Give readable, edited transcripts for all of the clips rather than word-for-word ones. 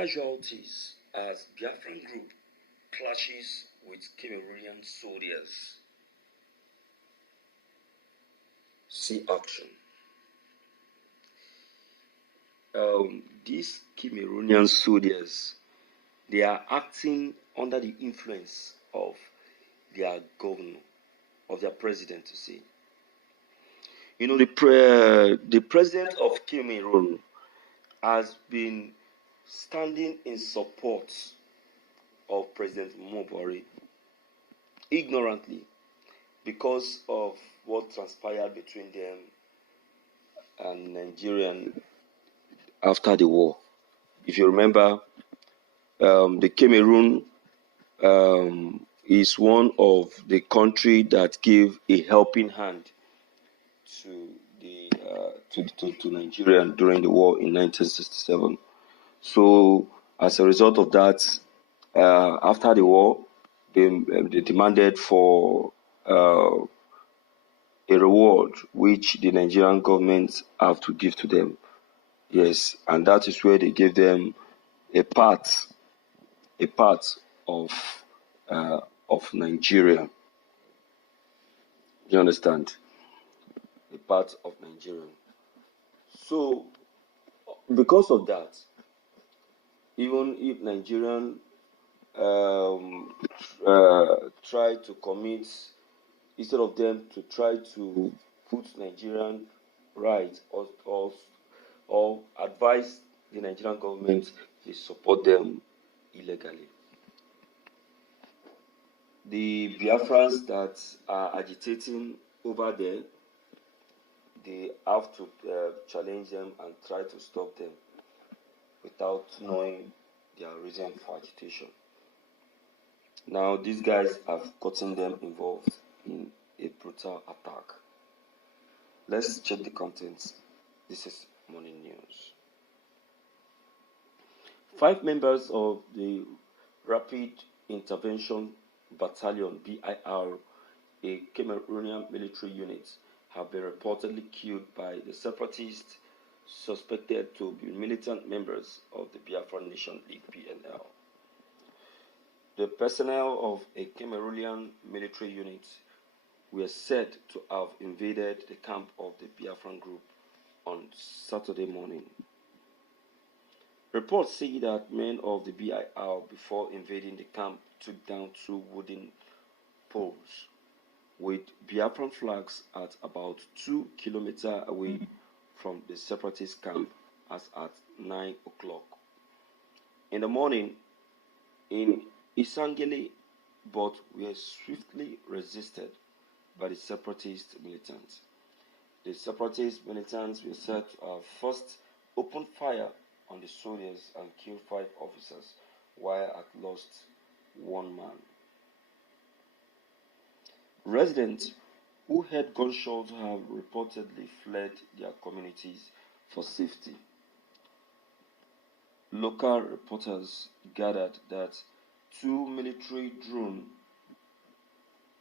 casualties as Biafran group clashes with Cameroonian soldiers. See action. These Cameroonian soldiers, they are acting under the influence of their governor, of their president, to say. You know, the president of Cameroon has been standing in support of President Mobori ignorantly because of what transpired between them and Nigerian after the war. If you remember, the Cameroon is one of the country that gave a helping hand to the to Nigeria during the war in 1967. So as a result of that, after the war, they demanded for a reward which the Nigerian government have to give to them. Yes, and that is where they gave them a part of Nigeria. You understand? A part of Nigeria. So, because of that, even if Nigerian try to commit, instead of them to try to put Nigerian right or advise the Nigerian government, they support them illegally. The Biafrans that are agitating over there, they have to challenge them and try to stop them without knowing their reason for agitation. Now, these guys have gotten them involved in a brutal attack. Let's check the contents. This is Morning News. 5 members of the Rapid Intervention Battalion, BIR, a Cameroonian military unit, have been reportedly killed by the separatists suspected to be militant members of the Biafra Nation League, BNL. The personnel of a Cameroonian military unit were said to have invaded the camp of the Biafran group on Saturday morning. Reports say that men of the BIR, before invading the camp, took down 2 wooden poles with Biafran flags at about 2 kilometers away from the separatist camp as at 9 o'clock in the morning in Isangele, but were swiftly resisted by the separatist militants. The separatist militants were said to have first opened fire on the soldiers and killed 5 officers, while at lost 1 man. Residents who heard gunshots have reportedly fled their communities for safety. Local reporters gathered that 2 military drone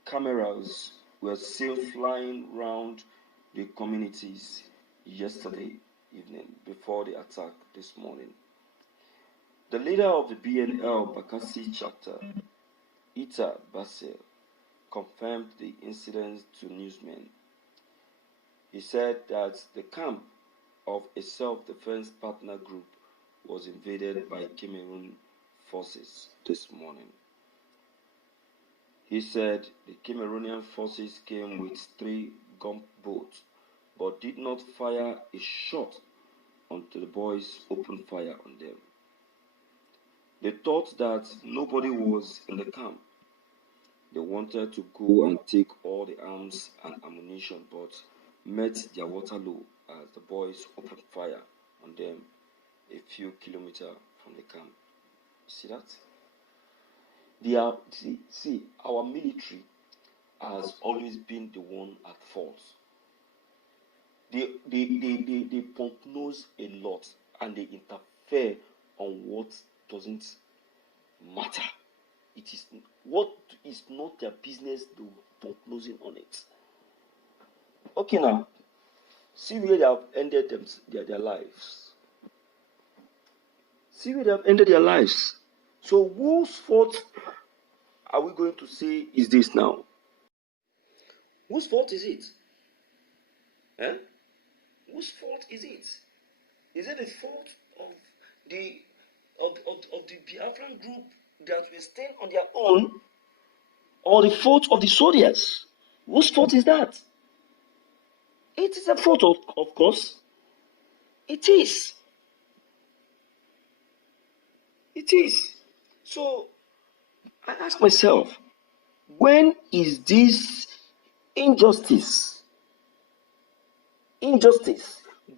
cameras were seen flying round the communities yesterday evening before the attack this morning. The leader of the BNL Bakassi chapter, Ita Basel, confirmed the incident to newsmen. He said that the camp of a self-defense partner group was invaded by Cameroon forces this morning. He said the Cameroonian forces came with 3 gunboats but did not fire a shot until the boys opened fire on them. They thought that nobody was in the camp. They wanted to go and take all the arms and ammunition, but met their Waterloo as the boys opened fire on them a few kilometers from the camp. See that? See, our military has always been the one at fault. They punk-nose a lot and they interfere on what doesn't matter. It is what is not their business, they punk-nosing on it. Okay, now, see where they have ended their lives. See where they have ended their lives. So whose fault are we going to say is this now? Whose fault is it? Eh? Whose fault is it? Is it the fault of the Biafran group that were staying on their own, or the fault of the Søldïers? Whose fault is that? It is a fault, of course. It is. It is. So I ask myself, when is this injustice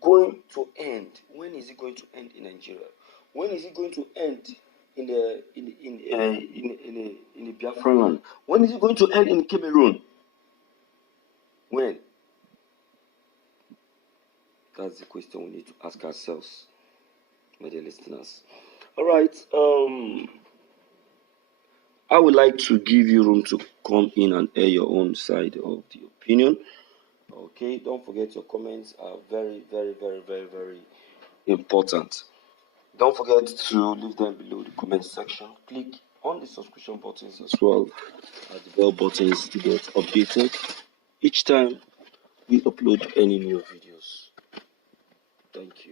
going to end? When is it going to end in Nigeria? When is it going to end in the Biafra land? When is it going to end in Cameroon? When? That's the question we need to ask ourselves, my dear listeners. All right. I would like to give you room to come in and air your own side of the opinion. Okay, don't forget your comments are very, very, very, very, very important. Don't forget to leave them below the comment section. Click on the subscription buttons as well as the bell buttons to get updated each time we upload any new videos. Thank you.